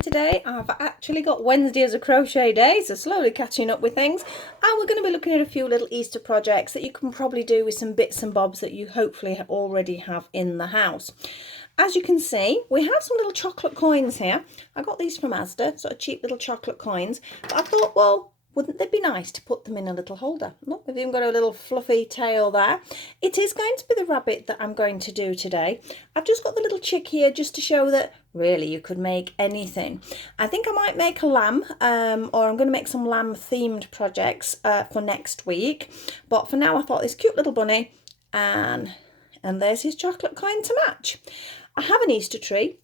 Today I've actually got Wednesday as a crochet day, so slowly catching up with things, and we're going to be looking at a few little Easter projects that you can probably do with some bits and bobs that you hopefully already have in the house. As you can see, we have some little chocolate coins here. I got these from Asda, sort of cheap little chocolate coins, but I thought, well, wouldn't they be nice to put them in a little holder? Look, we've even got a little fluffy tail there. It is going to be the rabbit that I'm going to do today. I've just got the little chick here just to show that really you could make anything. I think I might make a lamb, or I'm going to make some lamb themed projects for next week. But for now I thought this cute little bunny, and there's his chocolate coin to match. I have an Easter tree.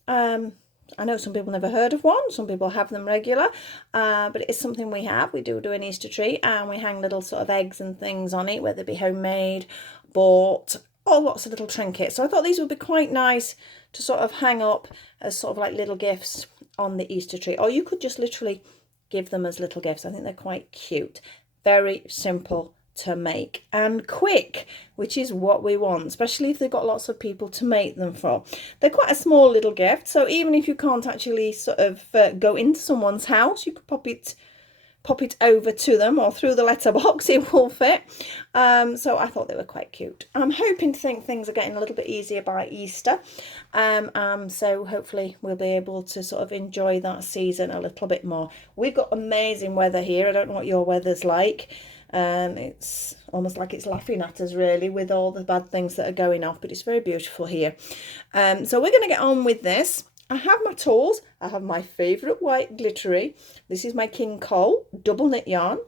I know some people never heard of one, some people have them regular, but it is something we have. We do an Easter tree, and we hang little sort of eggs and things on it, whether it be homemade, bought, or lots of little trinkets. So I thought these would be quite nice to sort of hang up as sort of like little gifts on the Easter tree, or you could just literally give them as little gifts. I think they're quite cute. Very simple to make and quick, which is what we want, especially if they've got lots of people to make them for. They're quite a small little gift, so even if you can't actually sort of go into someone's house, you could pop it over to them or through the letterbox. It will fit. So I thought they were quite cute. I'm hoping to think things are getting a little bit easier by Easter, so hopefully we'll be able to sort of enjoy that season a little bit more. We've got amazing weather here. I don't know what your weather's like. It's almost like it's laughing at us really with all the bad things that are going off, but it's very beautiful here. So we're going to get on with this. I have my tools. I have my favourite white glittery. This is my King Cole double knit yarn.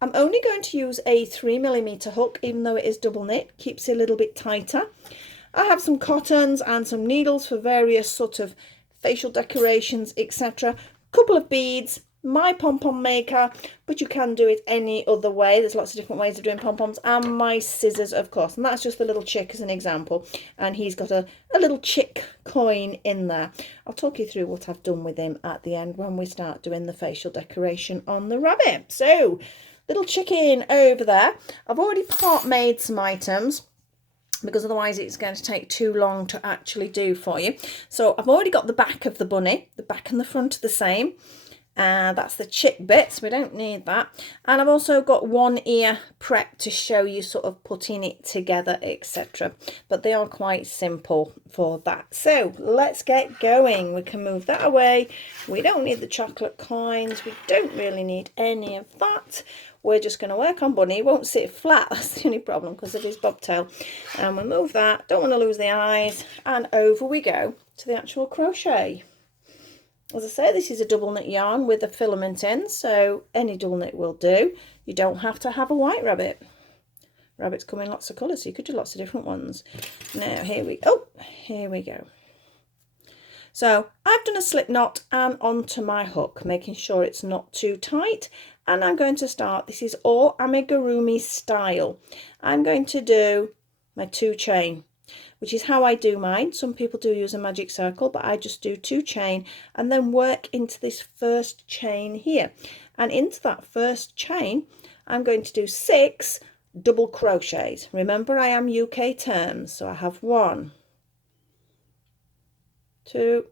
I'm only going to use a 3mm hook, even though it is double knit, keeps it a little bit tighter. I have some cottons and some needles for various sort of facial decorations, etc. Couple of beads, my pom-pom maker, but you can do it any other way. There's lots of different ways of doing pom-poms, and my scissors, of course, and that's just the little chick as an example, and he's got a little chick coin in there. I'll talk you through what I've done with him at the end when we start doing the facial decoration on the rabbit. So little chicken over there. I've already part made some items, because otherwise it's going to take too long to actually do for you. So I've already got the back of the bunny, the back and the front are the same. That's the chick bits, we don't need that. And I've also got one ear prep to show you sort of putting it together, etc. But they are quite simple for that. So let's get going. We can move that away. We don't need the chocolate coins. We don't really need any of that. We're just going to work on bunny. He won't sit flat, that's the only problem because of his bobtail. And we'll move that, don't want to lose the eyes, and over we go to the actual crochet. As I say, this is a double knit yarn with a filament in, so any double knit will do. You don't have to have a white rabbit. Rabbits come in lots of colours, so you could do lots of different ones. Now, here we go. So I've done a slip knot and onto my hook, making sure it's not too tight. And I'm going to start, this is all amigurumi style. I'm going to do my 2 chain, which is how I do mine. Some people do use a magic circle, but I just do 2 chain and then work into this first chain here. And into that first chain, I'm going to do 6 double crochets. Remember, I am UK terms, so I have 1, 2,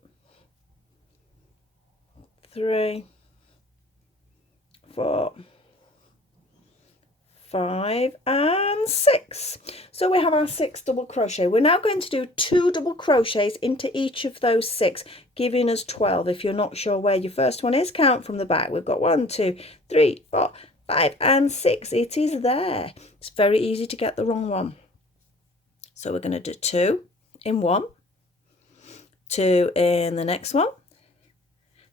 3, 4, 5 and 6. So we have our 6 double crochet. We're now going to do 2 double crochets into each of those 6, giving us 12. If you're not sure where your first one is, count from the back. We've got 1, 2, 3, 4, 5 and 6. It is there. It's very easy to get the wrong one. So we're going to do 2 in one, 2 in the next one.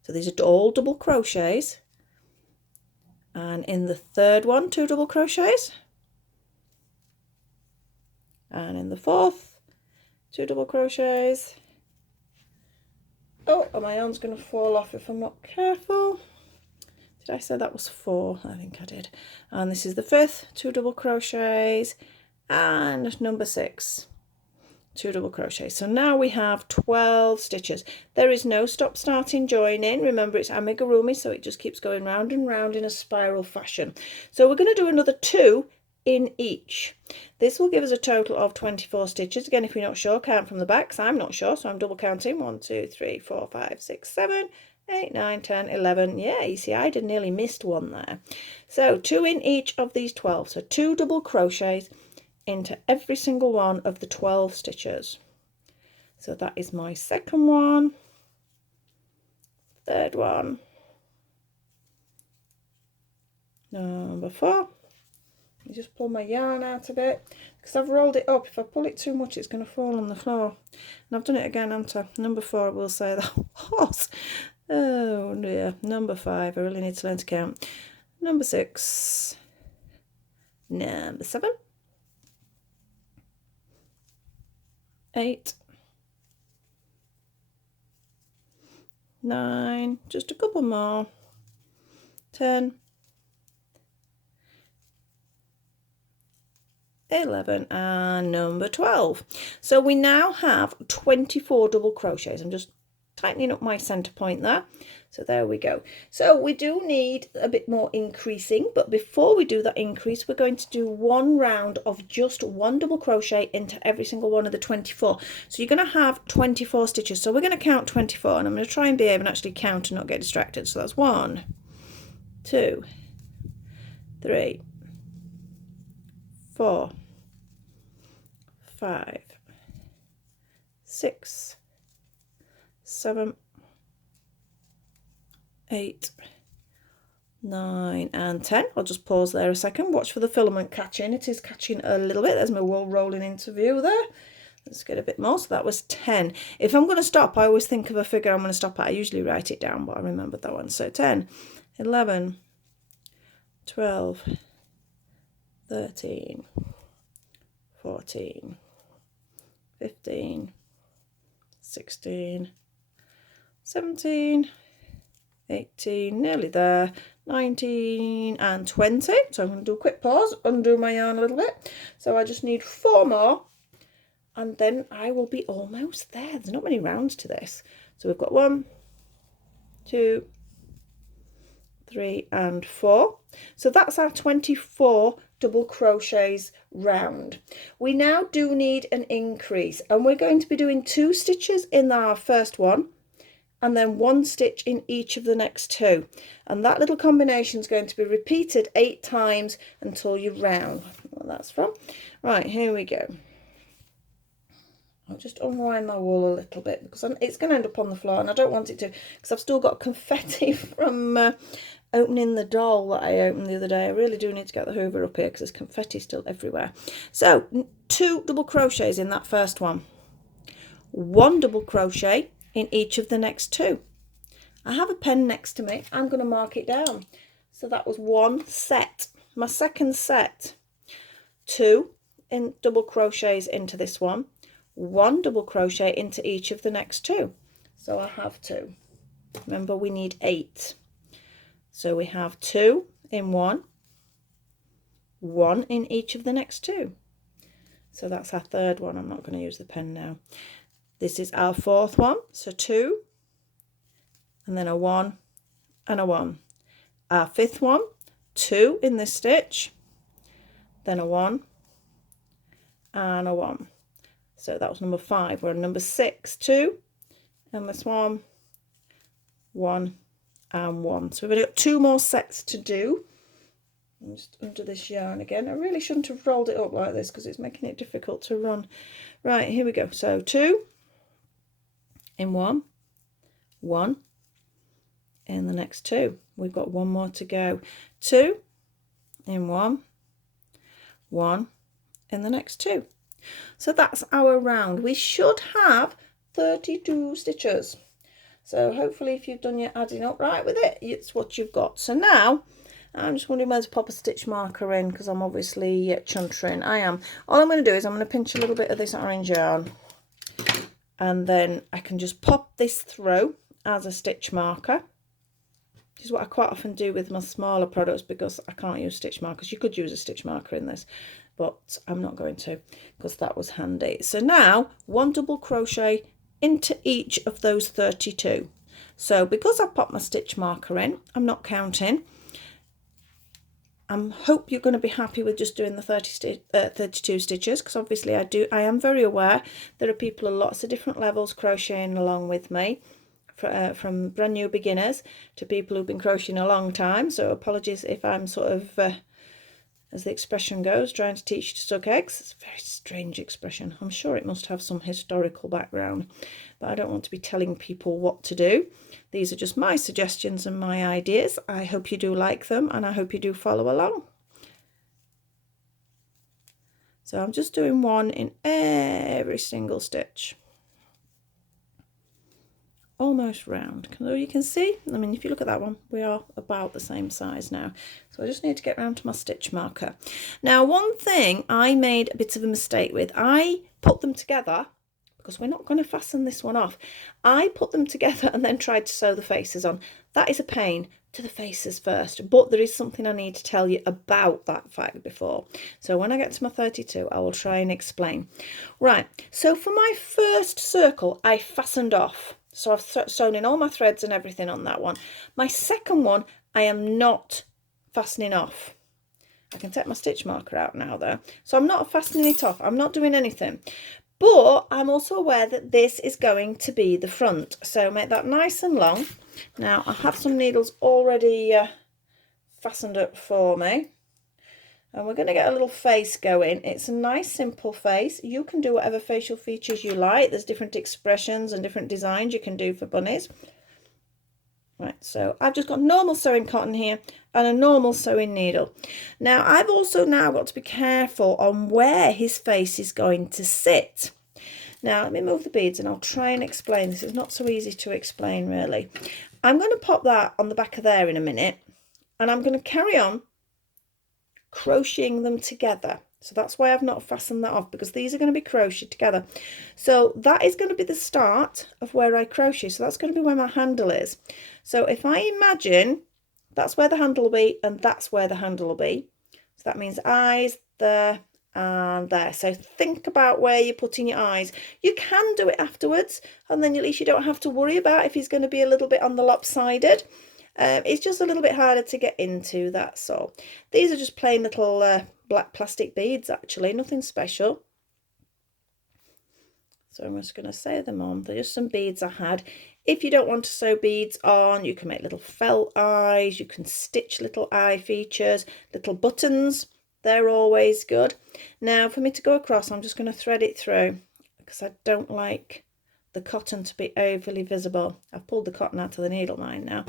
So these are all double crochets. And in the third one, 2 double crochets. And in the fourth, 2 double crochets. Oh, and my yarn's going to fall off if I'm not careful. Did I say that was 4? I think I did. And this is the 5th, 2 double crochets. And number 6, 2 double crochets. So now we have 12 stitches. There is no stop, starting, joining. Remember, it's amigurumi, so it just keeps going round and round in a spiral fashion. So we're going to do another 2 in each. This will give us a total of 24 stitches. Again, if you're not sure, count from the back, because I'm not sure, so I'm double counting. 1, 2, 3, 4, 5, 6, 7, 8, 9, 10, 11. Yeah, you see, I nearly missed one there. So 2 in each of these 12. So 2 double crochets into every single one of the 12 stitches. So that is my second one, third one, number 4. You just pull my yarn out a bit because I've rolled it up. If I pull it too much, it's going to fall on the floor. And I've done it again, haven't I? Number 4, I will say that was. Oh dear. Number 5, I really need to learn to count. Number 6. Number 7. 8. 9. Just a couple more. 10. 11 and number 12. So we now have 24 double crochets. I'm just tightening up my center point there. So there we go. So we do need a bit more increasing, but before we do that increase, we're going to do one round of just 1 double crochet into every single one of the 24. So you're going to have 24 stitches. So we're going to count 24, and I'm going to try and behave and actually count and not get distracted. So that's 1, 2, 3, 4, 5, 6, 7, 8, 9 and 10. I'll just pause there a second. Watch for the filament catching. It is catching a little bit. There's my wool rolling into view there. Let's get a bit more. So that was 10. If I'm going to stop, I always think of a figure I'm going to stop at. I usually write it down, but I remembered that one. So 10, 11, 12, 13, 14, 15, 16, 17, 18, nearly there, 19 and 20. So I'm going to do a quick pause, undo my yarn a little bit. So I just need 4 more and then I will be almost there. There's not many rounds to this. So we've got 1, 2, 3 and 4. So that's our 24 double crochets round. We now do need an increase, and we're going to be doing 2 stitches in our first one and then 1 stitch in each of the next 2, and that little combination is going to be repeated 8 times until you round. Where that's from. Right, here we go. I'll just unwind my wool a little bit because it's going to end up on the floor, and I don't want it to, because I've still got confetti from opening the doll that I opened the other day. I really do need to get the hoover up here because there's confetti still everywhere. So 2 double crochets in that first one, 1 double crochet in each of the next 2. I have a pen next to me. I'm going to mark it down. So that was 1 set. My second set, 2 in double crochets into this one, 1 double crochet into each of the next 2. So I have 2. Remember, we need 8. So we have 2 in 1, 1 in each of the next 2. So that's our third one. I'm not going to use the pen now. This is our fourth one. So 2, and then a 1 and a 1. Our fifth one, 2 in this stitch, then a 1 and a 1. So that was number 5. We're on number 6, 2, and this one, 1 and 1. So we've only got 2 more sets to do. I'm just under this yarn again. I really shouldn't have rolled it up like this because it's making it difficult to run. Right, here we go. So 2 in 1, 1 in the next 2. We've got 1 more to go. 2 in 1, 1 in the next 2. So that's our round. We should have 32 stitches. So hopefully if you've done your adding up right with it, it's what you've got. So now I'm just wondering where to pop a stitch marker in because I'm obviously chuntering. I am. All I'm going to do is I'm going to pinch a little bit of this orange yarn, and then I can just pop this through as a stitch marker. Which is what I quite often do with my smaller products because I can't use stitch markers. You could use a stitch marker in this, but I'm not going to because that was handy. So now 1 double crochet into each of those 32. So because I've popped my stitch marker in, I'm not counting. hope you're going to be happy with just doing the 32 stitches, because obviously I am very aware there are people at lots of different levels crocheting along with me, from brand new beginners to people who've been crocheting a long time. So apologies if I'm sort of, as the expression goes, trying to teach you to suck eggs. It's a very strange expression. I'm sure it must have some historical background, but I don't want to be telling people what to do. These are just my suggestions and my ideas. I hope you do like them, and I hope you do follow along. So I'm just doing one in every single stitch, almost round. So you can see, I mean, if you look at that one, we are about the same size now. So I just need to get round to my stitch marker. Now, one thing I made a bit of a mistake with, I put them together, because we're not going to fasten this one off. I put them together and then tried to sew the faces on. That is a pain. To the faces first, but there is something I need to tell you about that fact before. So when I get to my 32, I will try and explain. Right, so for my first circle, I fastened off. So I've sewn in all my threads and everything on that one. My second one, I am not fastening off. I can take my stitch marker out now though. So I'm not fastening it off. I'm not doing anything. But I'm also aware that this is going to be the front. So make that nice and long. Now I have some needles already fastened up for me. And we're going to get a little face going. It's a nice simple face. You can do whatever facial features you like. There's different expressions and different designs you can do for bunnies. Right, so I've just got normal sewing cotton here and a normal sewing needle. Now I've also now got to be careful on where his face is going to sit. Now let me move the beads and I'll try and explain. This is not so easy to explain really. I'm going to pop that on the back of there in a minute, and I'm going to carry on crocheting them together. So that's why I've not fastened that off, because these are going to be crocheted together. So that is going to be the start of where I crochet. So that's going to be where my handle is. So if I imagine that's where the handle will be and that's where the handle will be. So that means eyes there and there. So think about where you're putting your eyes. You can do it afterwards, and then at least you don't have to worry about if he's going to be a little bit on the lopsided. It's just a little bit harder to get into, that's all. These are just plain little black plastic beads actually, nothing special. So I'm just going to sew them on. They're just some beads I had. If you don't want to sew beads on, you can make little felt eyes, you can stitch little eye features, little buttons. They're always good. Now for me to go across, I'm just going to thread it through, because I don't like the cotton to be overly visible. I've pulled the cotton out of the needle mine now.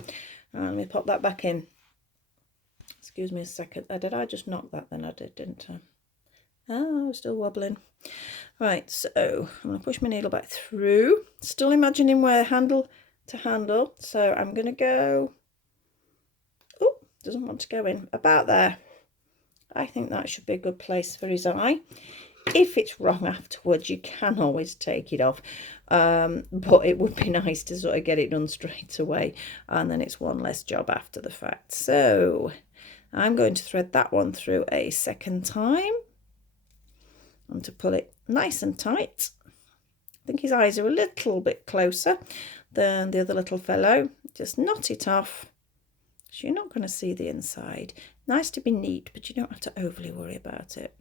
Let me pop that back in. Excuse me a second. Did I just knock that then? I did, didn't I? Oh, I was still wobbling. Right, so I'm going to push my needle back through. Still imagining where handle to handle. So I'm going to go... Oh, doesn't want to go in. About there. I think that should be a good place for his eye. If it's wrong afterwards, you can always take it off, but it would be nice to sort of get it done straight away, and then it's one less job after the fact. So I'm going to thread that one through a second time, and to pull it nice and tight. I think his eyes are a little bit closer than the other little fellow. Just knot it off, so you're not going to see the inside. Nice to be neat, but you don't have to overly worry about it.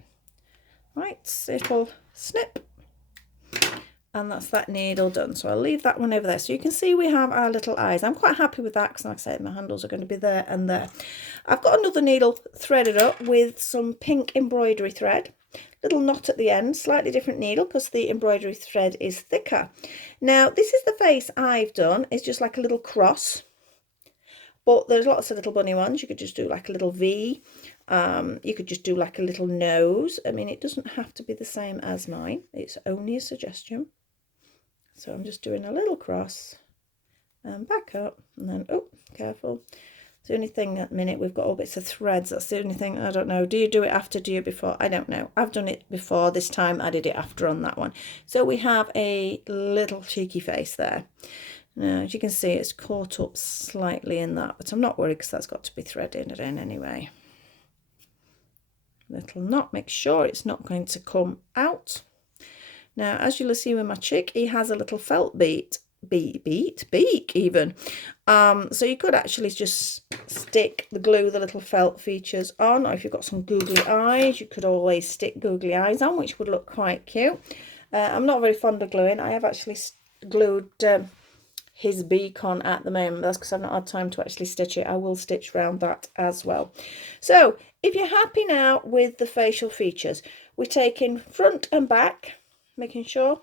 Right, little snip, and that's that needle done. So I'll leave that one over there. So you can see we have our little eyes. I'm quite happy with that, because like I said, my handles are going to be there and there. I've got another needle threaded up with some pink embroidery thread. Little knot at the end, slightly different needle because the embroidery thread is thicker. Now this is the face I've done. It's just like a little cross, but there's lots of little bunny ones. You could just do like a little V. You could just do like a little nose. I mean, it doesn't have to be the same as mine. It's only a suggestion. So I'm just doing a little cross and back up, and then, oh, careful. It's the only thing at the minute, we've got all bits of threads. That's the only thing. I don't know. Do you do it after? Do you before? I don't know. I've done it before. This time I did it after on that one. So we have a little cheeky face there. Now, as you can see, it's caught up slightly in that, but I'm not worried because that's got to be threaded in anyway. Little knot, make sure it's not going to come out. Now, as you'll see with my chick, he has a little felt bead beak even. So you could actually just stick the glue, the little felt features on, or if you've got some googly eyes, you could always stick googly eyes on, which would look quite cute. I'm not very fond of gluing. I have actually glued his beak on at the moment. That's because I've not had time to actually stitch it. I will stitch around that as well. So if you're happy now with the facial features, we're taking front and back, making sure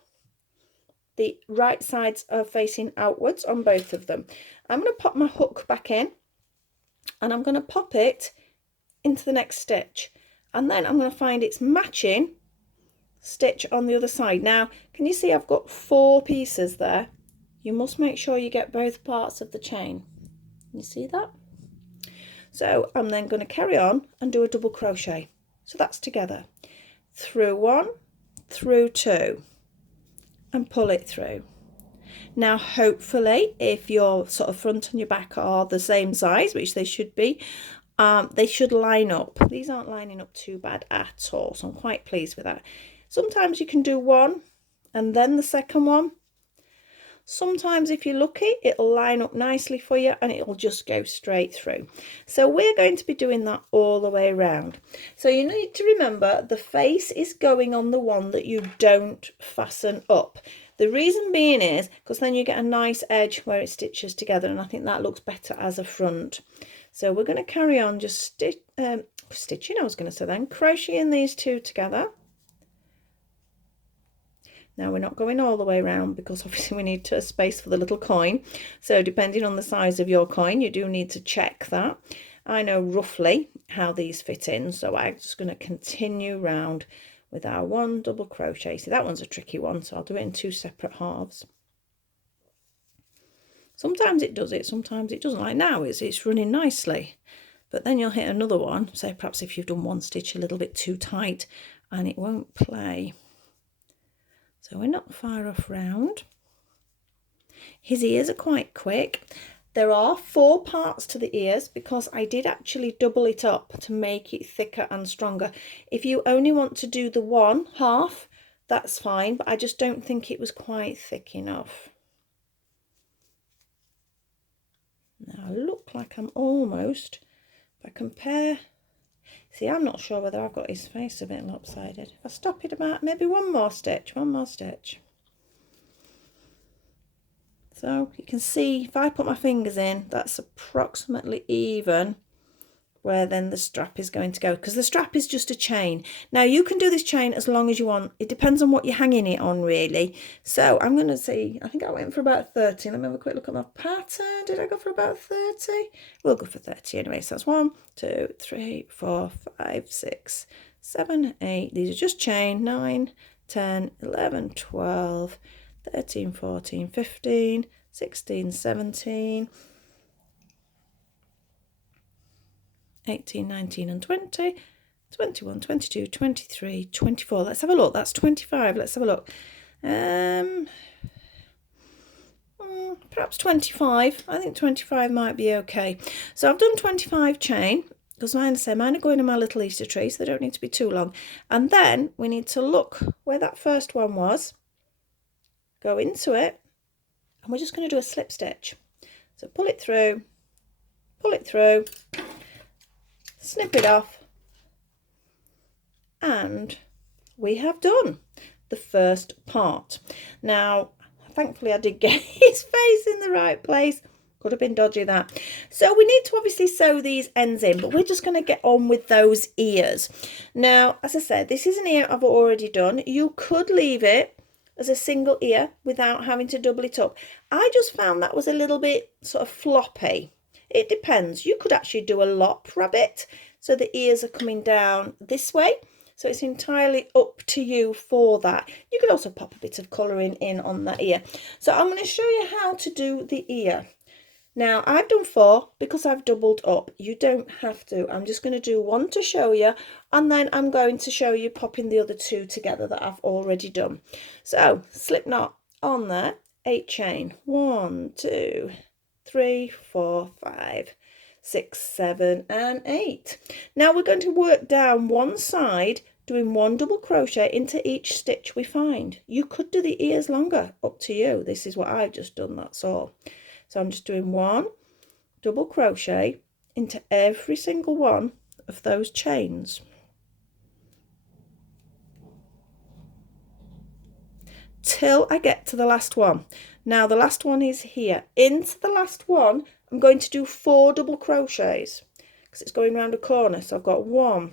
the right sides are facing outwards on both of them. I'm going to pop my hook back in and I'm going to pop it into the next stitch, and then I'm going to find its matching stitch on the other side. Now can you see I've got 4 pieces there? You must make sure you get both parts of the chain. You see that? So I'm then going to carry on and do a double crochet. So that's together. Through 1, through 2, and pull it through. Now hopefully if your sort of front and your back are the same size, which they should be, they should line up. These aren't lining up too bad at all, so I'm quite pleased with that. Sometimes you can do one and then the second one. Sometimes if you're lucky, it'll line up nicely for you and it'll just go straight through. So we're going to be doing that all the way around. So you need to remember the face is going on the one that you don't fasten up. The reason being is because then you get a nice edge where it stitches together, and I think that looks better as a front. So we're going to carry on just stitching, I was going to say then, crocheting these 2 together. Now we're not going all the way around because obviously we need a space for the little coin. So depending on the size of your coin, you do need to check that. I know roughly how these fit in, so I'm just going to continue round with our 1 double crochet. See, that one's a tricky one, so I'll do it in 2 separate halves. Sometimes it does it, sometimes it doesn't. Like now it's running nicely, but then you'll hit another one, say perhaps if you've done one stitch a little bit too tight, and it won't play. So we're not far off round. His ears are quite quick. There are 4 parts to the ears because I did actually double it up to make it thicker and stronger. If you only want to do the 1 half, that's fine, but I just don't think it was quite thick enough. Now I look like I'm almost, if I compare, see, I'm not sure whether I've got his face a bit lopsided. If I stop it about maybe one more stitch. So you can see if I put my fingers in, that's approximately even where then the strap is going to go, because the strap is just a chain. Now you can do this chain as long as you want. It depends on what you're hanging it on really. So I'm going to see, I think I went for about 30. Let me have a quick look at my pattern. Did I go for about 30? We'll go for 30 anyway. So that's 1, 2, 3, 4, 5, 6, 7, 8. These are just chain. 9, 10, 11, 12, 13, 14, 15, 16, 17, 18, 19 and 20, 21, 22, 23, 24. Let's have a look. That's 25. Let's have a look. Perhaps 25. I think 25 might be okay. So I've done 25 chain because mine are going in my little Easter tree, so they don't need to be too long. And then we need to look where that first one was, go into it, and we're just going to do a slip stitch. So pull it through, snip it off, and we have done the first part. Now thankfully I did get his face in the right place. Could have been dodgy that. So we need to obviously sew these ends in, but we're just going to get on with those ears. Now as I said, this is an ear I've already done. You could leave it as a single ear without having to double it up. I just found that was a little bit sort of floppy. It depends. You could actually do a lop rabbit, so the ears are coming down this way. So it's entirely up to you for that. You could also pop a bit of colouring in on that ear. So I'm going to show you how to do the ear. Now I've done 4 because I've doubled up. You don't have to. I'm just going to do 1 to show you, and then I'm going to show you popping the other 2 together that I've already done. So slip knot on there, 8 chain, 1, 2, 3, 4, 5, 6, 7 and 8. Now we're going to work down one side doing 1 double crochet into each stitch we find. You could do the ears longer, up to you. This is what I've just done, that's all. So I'm just doing 1 double crochet into every single one of those chains. Till I get to the last one. Now the last one is here. Into the last one, I'm going to do 4 double crochets because it's going around a corner. So I've got 1,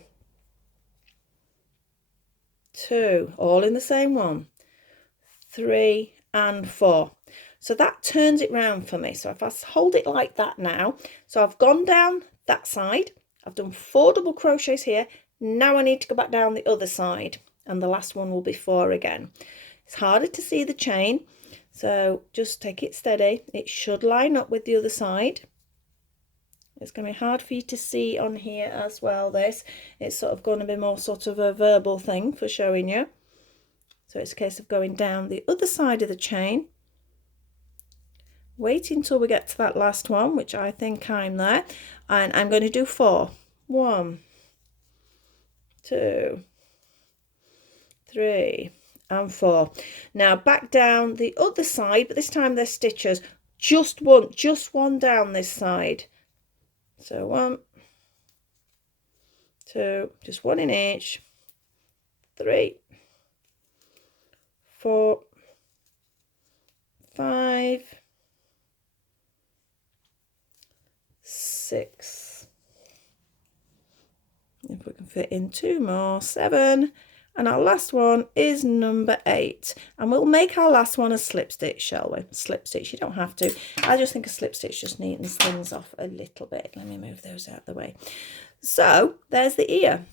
2, all in the same one, 3 and 4. So that turns it round for me. So if I hold it like that now, so I've gone down that side, I've done 4 double crochets here. Now I need to go back down the other side, and the last one will be 4 again. It's harder to see the chain, so just take it steady. It should line up with the other side. It's going to be hard for you to see on here as well. This, it's sort of going to be more sort of a verbal thing for showing you. So it's a case of going down the other side of the chain, wait until we get to that last one, which I think I'm there, and I'm going to do 4. 1, 2, 3 and 4. Now back down the other side, but this time they're stitches. Just one down this side. So 1, 2, just 1 in each, 3, 4, 5, 6. If we can fit in 2 more, 7. And our last one is number 8, and we'll make our last one a slip stitch, shall we? Slip stitch, you don't have to. I just think a slip stitch just neatens things off a little bit. Let me move those out of the way. So there's the ear.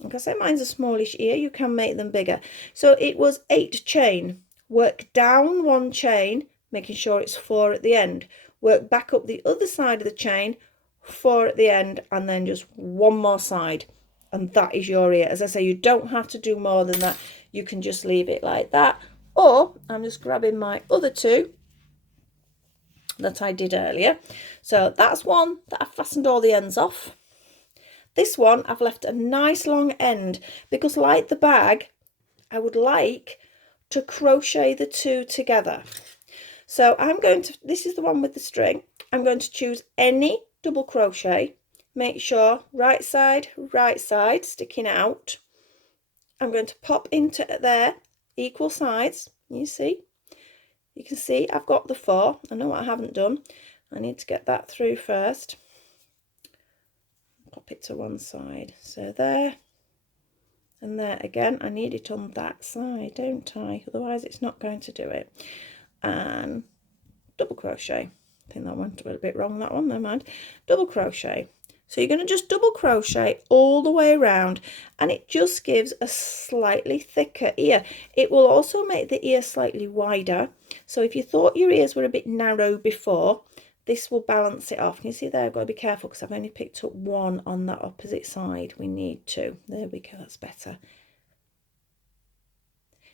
Like I said, mine's a smallish ear. You can make them bigger. So it was 8 chain. Work down 1 chain, making sure it's 4 at the end. Work back up the other side of the chain, 4 at the end, and then just 1 more side. And that is your ear. As I say, you don't have to do more than that. You can just leave it like that. Or I'm just grabbing my other 2 that I did earlier. So that's one that I've fastened all the ends off. This one I've left a nice long end because, like the bag, I would like to crochet the 2 together. So I'm going to, this is the one with the string. I'm going to choose any double crochet. Make sure right side, sticking out. I'm going to pop into there, equal sides. You can see I've got the 4. I know what I haven't done. I need to get that through first. Pop it to one side. So there and there again. I need it on that side, don't I? Otherwise it's not going to do it. And double crochet. I think that went a little bit wrong, that one, never mind. Double crochet. So you're going to just double crochet all the way around, and it just gives a slightly thicker ear. It will also make the ear slightly wider. So if you thought your ears were a bit narrow before, this will balance it off. Can you see there? I've got to be careful because I've only picked up 1 on that opposite side. We need 2. There we go, that's better.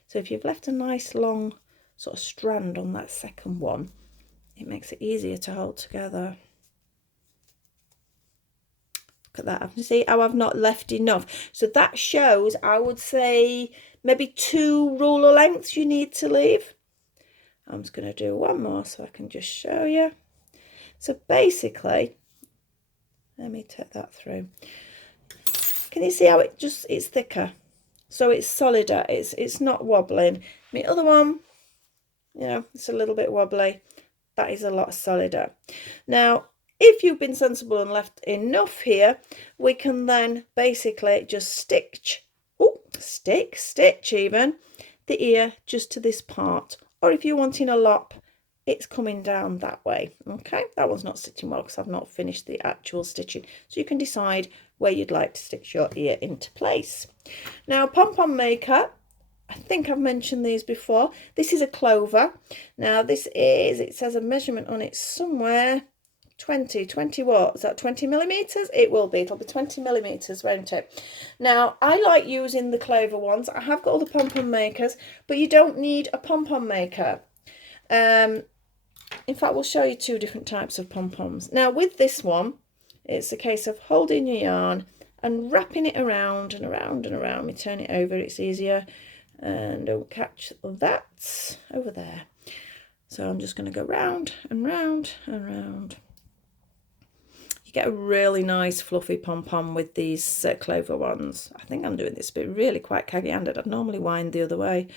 So if you've left a nice long sort of strand on that second one, it makes it easier to hold together. Look at that. You see how I've not left enough. So that shows, I would say, maybe 2 ruler lengths you need to leave. I'm just going to do 1 more so I can just show you. So basically, let me take that through. Can you see how it's thicker? So it's solider. It's not wobbling. The other one, you know, it's a little bit wobbly. That is a lot solider. Now, if you've been sensible and left enough here, we can then basically just stitch even the ear just to this part. Or if you're wanting a lop, it's coming down that way. Okay, that one's not stitching well because I've not finished the actual stitching. So you can decide where you'd like to stitch your ear into place. Now, pom-pom maker, I think I've mentioned these before. This is a clover. Now this is, it says a measurement on it somewhere. 20 what? Is that 20 millimeters? It will be. It'll be 20 millimeters, won't it? Now, I like using the clover ones. I have got all the pom-pom makers, but you don't need a pom-pom maker. In fact, we'll show you 2 different types of pom-poms. Now, with this one, it's a case of holding your yarn and wrapping it around and around and around. We turn it over, it's easier, and don't catch that over there. So I'm just going to go round and round and round. You get a really nice fluffy pom-pom with these clover ones. I think I'm doing this bit really quite caggy-handed. I'd normally wind the other way.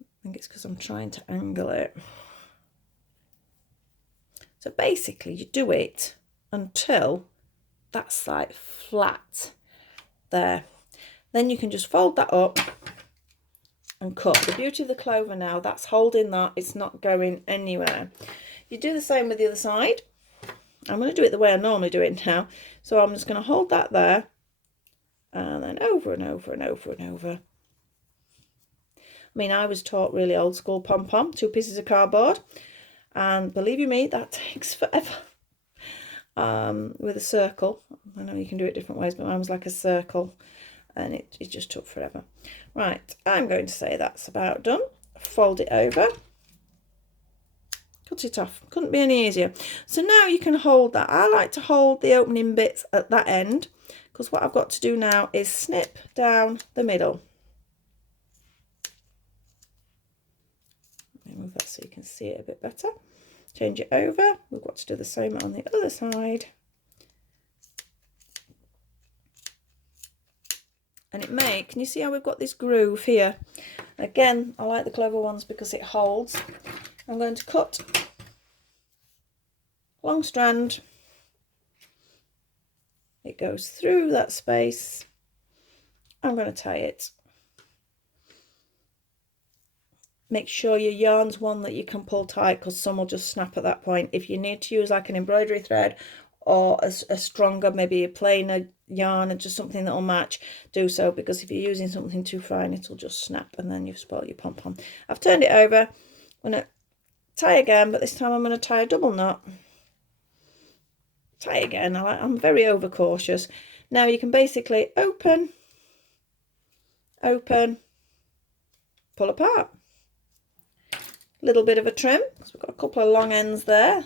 I think it's because I'm trying to angle it. So basically you do it until that's like flat there. Then you can just fold that up and cut. The beauty of the clover now, that's holding that, it's not going anywhere. You do the same with the other side. I'm going to do it the way I normally do it now. So I'm just going to hold that there and then over and over and over and over. I mean, I was taught really old school pom-pom, 2 pieces of cardboard, and believe you me, that takes forever. With a circle, I know you can do it different ways, but mine was like a circle, and it just took forever. Right, I'm going to say that's about done. Fold it over, cut it off. Couldn't be any easier. So now you can hold that. I like to hold the opening bits at that end, because what I've got to do now is snip down the middle. Move that so you can see it a bit better. Change it over. We've got to do the same on the other side. And can you see how we've got this groove here? Again, I like the clover ones because it holds. I'm going to cut long strand. It goes through that space. I'm going to tie it. Make sure your yarn's one that you can pull tight, because some will just snap at that point. If you need to use like an embroidery thread or a stronger, maybe a plainer yarn, or just something that will match, do so, because if you're using something too fine, it'll just snap and then you've spoiled your pom-pom. I've turned it over. I'm going to tie again, but this time I'm going to tie a double knot. Tie again. I'm very overcautious. Now you can basically open, pull apart. Little bit of a trim, because we've got a couple of long ends there.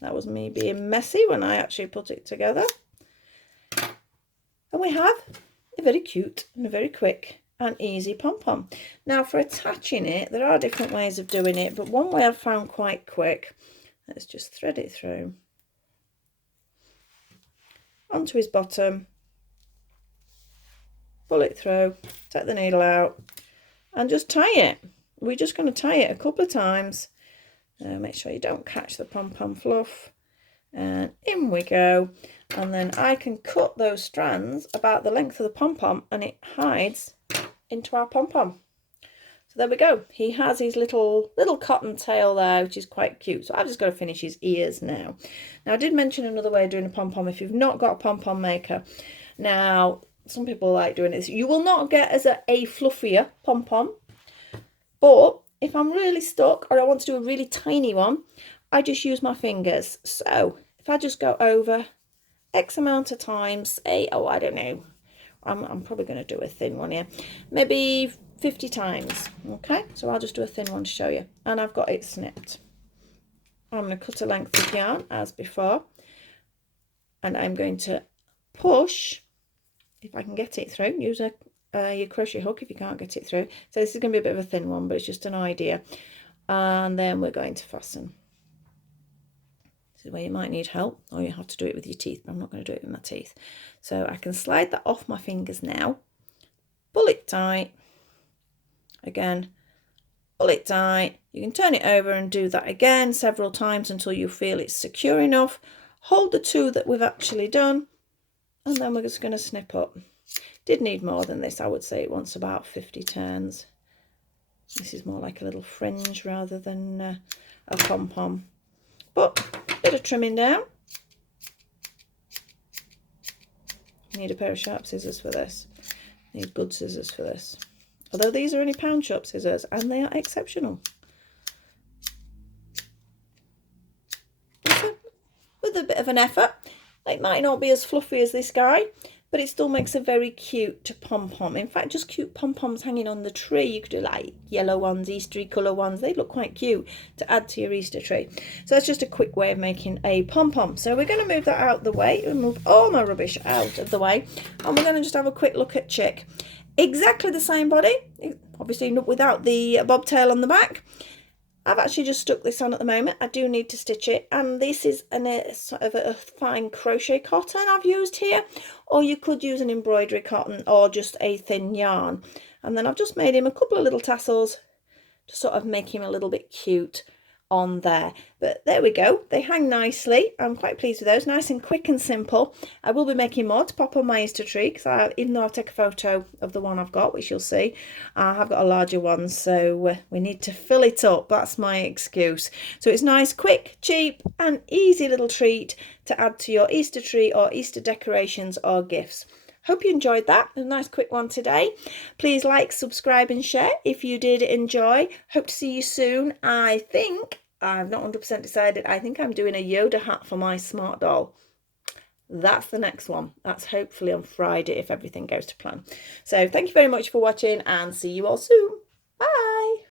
That was me being messy when I actually put it together. And we have a very cute and a very quick and easy pom-pom. Now for attaching it, there are different ways of doing it, but one way I've found quite quick, let's just thread it through onto his bottom, pull it through, take the needle out and just tie it. We're just going to tie it a couple of times. Make sure you don't catch the pom-pom fluff. And in we go. And then I can cut those strands about the length of the pom-pom, and it hides into our pom-pom. So there we go. He has his little cotton tail there, which is quite cute. So I've just got to finish his ears now. Now I did mention another way of doing a pom-pom if you've not got a pom-pom maker. Now some people like doing this. You will not get as a fluffier pom-pom. But if I'm really stuck or I want to do a really tiny one, I just use my fingers. So if I just go over X amount of times, I don't know, I'm probably going to do a thin one here, maybe 50 times. Okay, so I'll just do a thin one to show you. And I've got it snipped. I'm going to cut a length of yarn as before, and I'm going to push, if I can get it through, use your crochet hook if you can't get it through. So this is going to be a bit of a thin one, but it's just an idea. And then we're going to fasten. This is where you might need help, or you have to do it with your teeth, but I'm not going to do it with my teeth. So I can slide that off my fingers now, pull it tight, again, pull it tight. You can turn it over and do that again several times until you feel it's secure enough. Hold the two that we've actually done, and then we're just going to snip up. Did need more than this. I would say it wants about 50 turns. This is more like a little fringe rather than a pom-pom. But a bit of trimming down. Need a pair of sharp scissors for this. Need good scissors for this. Although these are only pound shop scissors and they are exceptional. So, with a bit of an effort. It might not be as fluffy as this guy, but it still makes a very cute pom-pom. In fact, just cute pom-poms hanging on the tree. You could do like yellow ones, Eastery colour ones. They look quite cute to add to your Easter tree. So that's just a quick way of making a pom-pom. So we're going to move that out of the way and move all my rubbish out of the way. And we're going to just have a quick look at Chick. Exactly the same body, obviously without the bobtail on the back. I've actually just stuck this on at the moment. I do need to stitch it, and this is a sort of a fine crochet cotton I've used here, or you could use an embroidery cotton or just a thin yarn. And then I've just made him a couple of little tassels to sort of make him a little bit cute on there. But there we go, they hang nicely. I'm quite pleased with those, nice and quick and simple. I will be making more to pop on my Easter tree, because even though I'll take a photo of the one I've got, which you'll see, I have got a larger one, so we need to fill it up. That's my excuse. So it's nice, quick, cheap and easy little treat to add to your Easter tree or Easter decorations or gifts. Hope you enjoyed that. A nice quick one today. Please like, subscribe and share if you did enjoy. Hope to see you soon. I think, I've not 100% decided, I think I'm doing a Yoda hat for my smart doll. That's the next one. That's hopefully on Friday if everything goes to plan. So thank you very much for watching, and see you all soon.